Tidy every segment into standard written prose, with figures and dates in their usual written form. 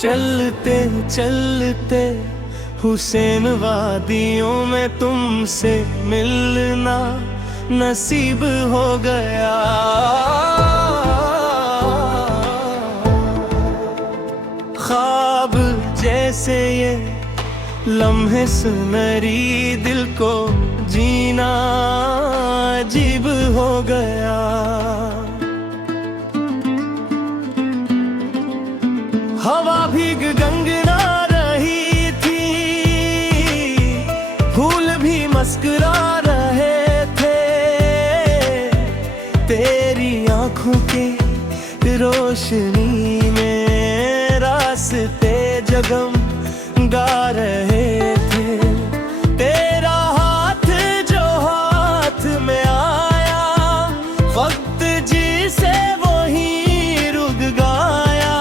चलते चलते हुसैन वादियों में तुमसे मिलना नसीब हो गया। ख्वाब जैसे ये लम्हे सुनहरी, दिल को जीना अजीब हो गया। हवा भीग गंगना रही थी, फूल भी मुस्कुरा रहे थे। तेरी आंखों की रोशनी में रास्ते जगमगा रहे थे। तेरा हाथ जो हाथ में आया, वक्त जिसे वही रुक गया।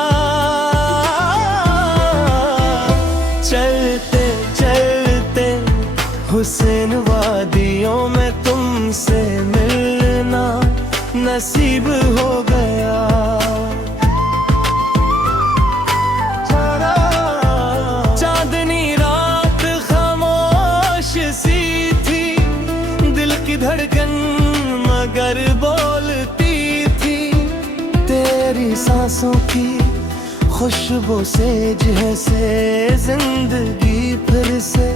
चलते चलते हुसैन वादियों में तुमसे मिलना नसीब हो गया। चांदनी रात खामोश सी थी, दिल की धड़कन मगर बोलती थी। तेरी सांसों की खुशबू से जैसे जिंदगी फिर से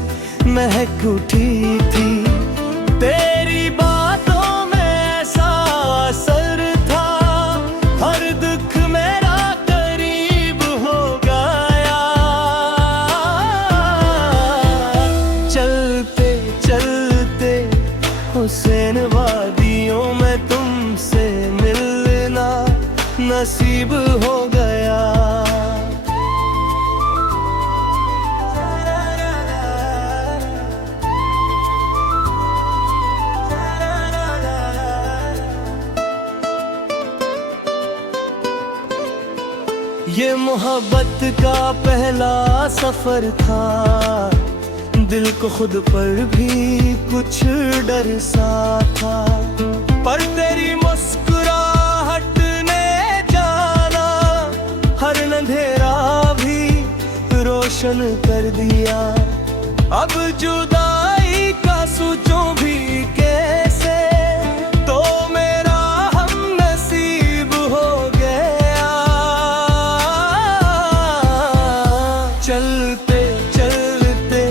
महक उठी थी। तेरी बातों में ऐसा असर था, हर दुख मेरा करीब हो गया। चलते चलते हुसैन वादियों में तुमसे मिलना नसीब हो गया। ये मोहब्बत का पहला सफर था, दिल को खुद पर भी कुछ डर सा था। पर तेरी मुस्कुराहट ने जाना हर अंधेरा भी रोशन कर दिया। अब जुदाई का सोचूं भी कैसे, तो मेरा हम नसीब हो गया। चलते चलते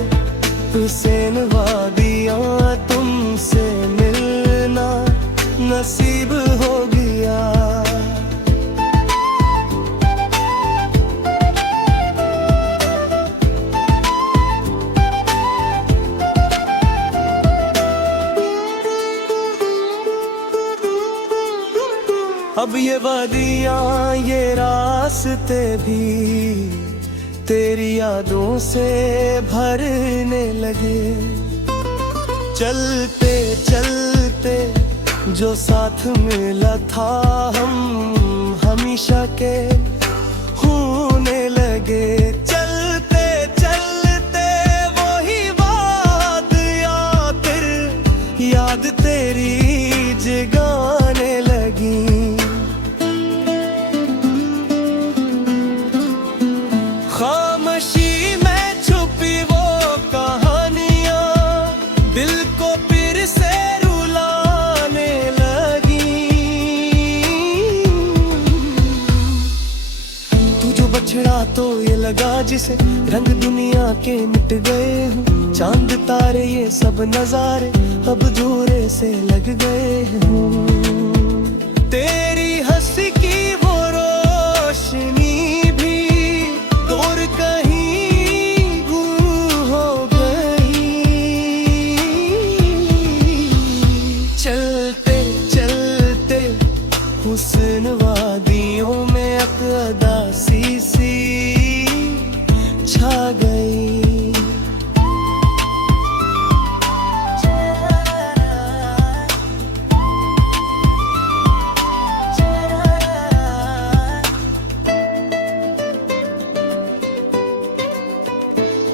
हुसैन वादियाँ तुमसे मिलना नसीब हो गया। अब ये वादियाँ ये रास्ते भी तेरी यादों से भरने लगे। चलते चलते जो साथ मिला था हम हमेशा के होने लगे। चलते चलते वही बात याद तेरी जगाने लगी। खामोशी में छुपी वो कहानियां दिल को फिर से रुलाने लगी। तू जो बछड़ा तो ये लगा जिसे रंग दुनिया के मिट गए हैं। चांद तारे ये सब नजारे अब दूरे से लग गए हैं। तेरी हंसी की वो रोशनी हुस्न वादियों में अक़दा सी छा गई।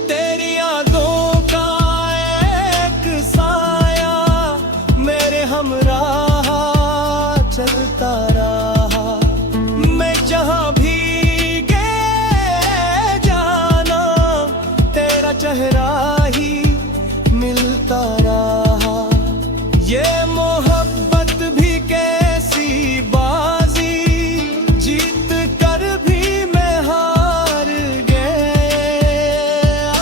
तेरी यादों का एक साया मेरे हमरा चलता रहा। चलता रहा। ये मोहब्बत भी कैसी बाजी, जीत कर भी मैं हार गया।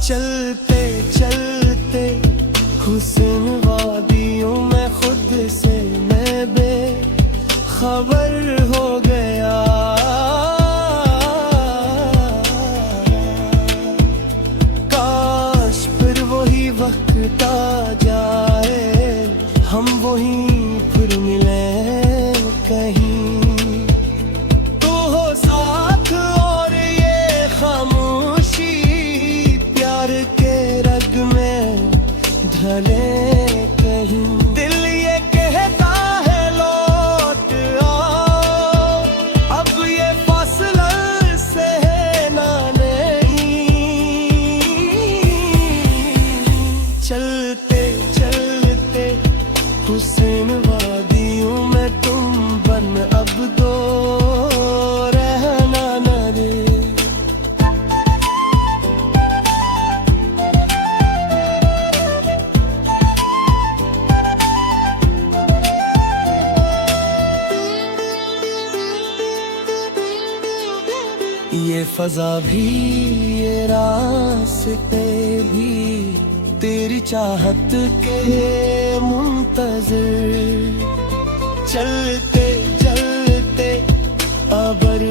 चलते चलते हुस्न वादियों में खुद से मैं बेखबर हो गया। काश फिर वही वक्त आ जाए, हम वहीं फिर मिले कहीं। तू हो साथ और ये खामोशी, प्यार के रग में ढले कहीं। दिल ये कहता है लौट आओ, अब ये फासला सहना नहीं। चलते चलते हुस्न वादियों में तुम बन अब दो रहना न दे। ये फजा भी ये रास्ते भी तेरी चाहत के मुंतज़िर। चलते चलते अबर